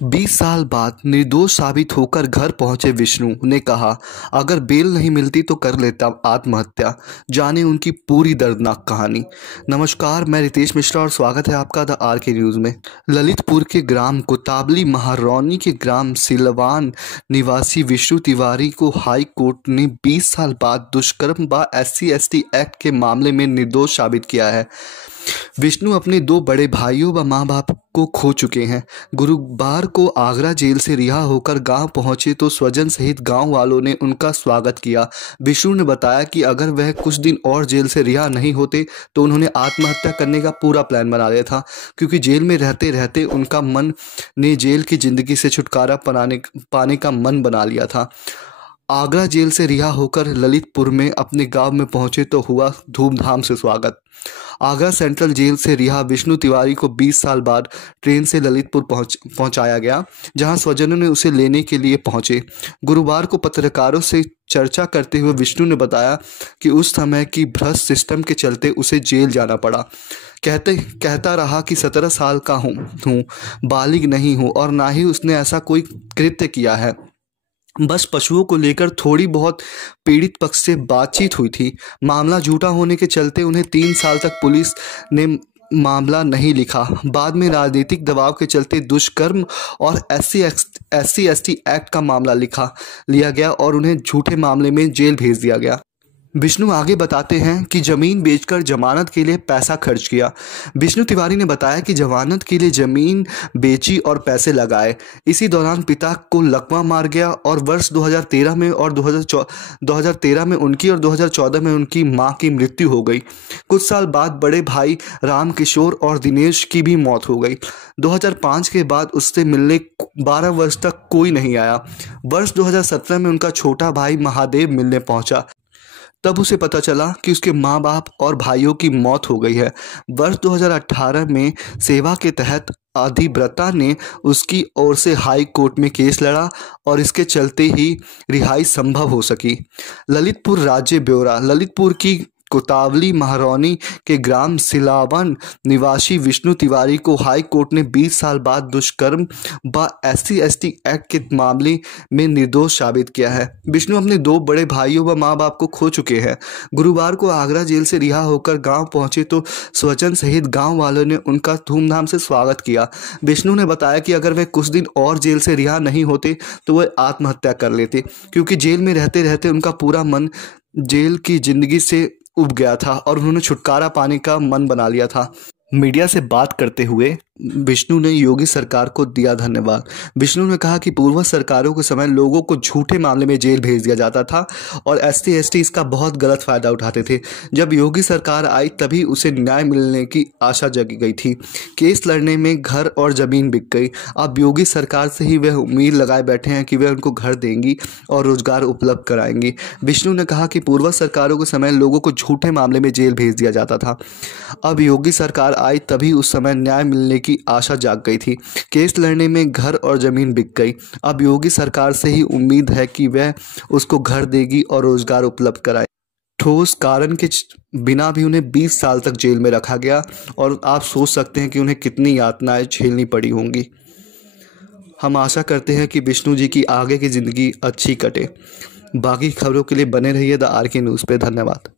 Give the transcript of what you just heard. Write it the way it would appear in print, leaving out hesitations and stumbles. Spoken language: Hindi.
20 साल बाद निर्दोष साबित होकर घर पहुंचे विष्णु ने कहा, अगर बेल नहीं मिलती तो कर लेता आत्महत्या। जाने उनकी पूरी दर्दनाक कहानी। नमस्कार, मैं रितेश मिश्रा और स्वागत है आपका द आर के न्यूज़ में। ललितपुर के ग्राम कोतावली महारौनी के ग्राम सिलवान निवासी विष्णु तिवारी को हाई कोर्ट ने 20 साल बाद दुष्कर्म व SC/ST एक्ट के मामले में निर्दोष साबित किया है। विष्णु अपने 2 बड़े भाइयों व मां बाप को खो चुके हैं। गुरुवार को आगरा जेल से रिहा होकर गांव पहुंचे तो स्वजन सहित गांव वालों ने उनका स्वागत किया। विष्णु ने बताया कि अगर वह कुछ दिन और जेल से रिहा नहीं होते तो उन्होंने आत्महत्या करने का पूरा प्लान बना लिया था, क्योंकि जेल में रहते रहते उनका मन ने जेल की जिंदगी से छुटकारा पाने का मन बना लिया था। आगरा जेल से रिहा होकर ललितपुर में अपने गांव में पहुंचे तो हुआ धूमधाम से स्वागत। आगरा सेंट्रल जेल से रिहा विष्णु तिवारी को 20 साल बाद ट्रेन से ललितपुर पहुंचाया गया, जहां स्वजनों ने उसे लेने के लिए पहुंचे। गुरुवार को पत्रकारों से चर्चा करते हुए विष्णु ने बताया कि उस समय की भ्रष्ट सिस्टम के चलते उसे जेल जाना पड़ा। कहता रहा कि 17 साल का हूँ, बालिग नहीं हूँ और ना ही उसने ऐसा कोई कृत्य किया है। बस पशुओं को लेकर थोड़ी बहुत पीड़ित पक्ष से बातचीत हुई थी। मामला झूठा होने के चलते उन्हें 3 साल तक पुलिस ने मामला नहीं लिखा। बाद में राजनीतिक दबाव के चलते दुष्कर्म और SC/ST एक्ट का मामला लिया गया और उन्हें झूठे मामले में जेल भेज दिया गया। विष्णु आगे बताते हैं कि जमीन बेचकर जमानत के लिए पैसा खर्च किया। विष्णु तिवारी ने बताया कि जमानत के लिए जमीन बेची और पैसे लगाए। इसी दौरान पिता को लकवा मार गया और वर्ष 2013 में और 2013 में उनकी और 2014 में उनकी मां की मृत्यु हो गई। कुछ साल बाद बड़े भाई रामकिशोर और दिनेश की भी मौत हो गई। 2005 के बाद उससे मिलने 12 वर्ष तक कोई नहीं आया। वर्ष 2017 में उनका छोटा भाई महादेव मिलने पहुंचा। तब उसे पता चला कि उसके माँ बाप और भाइयों की मौत हो गई है। वर्ष 2018 में सेवा के तहत अधिवक्ता ने उसकी ओर से हाई कोर्ट में केस लड़ा और इसके चलते ही रिहाई संभव हो सकी। ललितपुर राज्य ब्यौरा। ललितपुर की कोतावली महारौनी के ग्राम सिलावन निवासी विष्णु तिवारी को हाई कोर्ट ने 20 साल बाद दुष्कर्म व SC/ST एक्ट के मामले में निर्दोष साबित किया है। विष्णु अपने 2 बड़े भाइयों व मां बाप को खो चुके हैं। गुरुवार को आगरा जेल से रिहा होकर गांव पहुंचे तो स्वजन सहित गांव वालों ने उनका धूमधाम से स्वागत किया। विष्णु ने बताया कि अगर वे कुछ दिन और जेल से रिहा नहीं होते तो वह आत्महत्या कर लेते, क्योंकि जेल में रहते रहते उनका पूरा मन जेल की जिंदगी से उब गया था और उन्होंने छुटकारा पाने का मन बना लिया था। मीडिया से बात करते हुए विष्णु ने योगी सरकार को दिया धन्यवाद। विष्णु ने कहा कि पूर्व सरकारों के समय लोगों को झूठे मामले में जेल भेज दिया जाता था और SC/ST इसका बहुत गलत फायदा उठाते थे। जब योगी सरकार आई तभी उसे न्याय मिलने की आशा जगी गई थी। केस लड़ने में घर और जमीन बिक गई। अब योगी सरकार से ही वह उम्मीद लगाए बैठे हैं कि वह उनको घर देंगी और रोजगार उपलब्ध कराएंगी। विष्णु ने कहा कि पूर्व सरकारों के समय लोगों को झूठे मामले में जेल भेज दिया जाता था। अब योगी सरकार आई तभी उस समय न्याय मिलने की आशा जाग गई थी। केस लड़ने में घर और जमीन बिक गई। अब योगी सरकार से ही उम्मीद है कि वह उसको घर देगी और रोजगार उपलब्ध कराए। ठोस कारण के बिना भी उन्हें 20 साल तक जेल में रखा गया और आप सोच सकते हैं कि उन्हें कितनी यातनाएं झेलनी पड़ी होंगी। हम आशा करते हैं कि विष्णु जी की आगे की ज़िंदगी अच्छी कटे। बाकी खबरों के लिए बने रहिए द आर के न्यूज़ पे। धन्यवाद।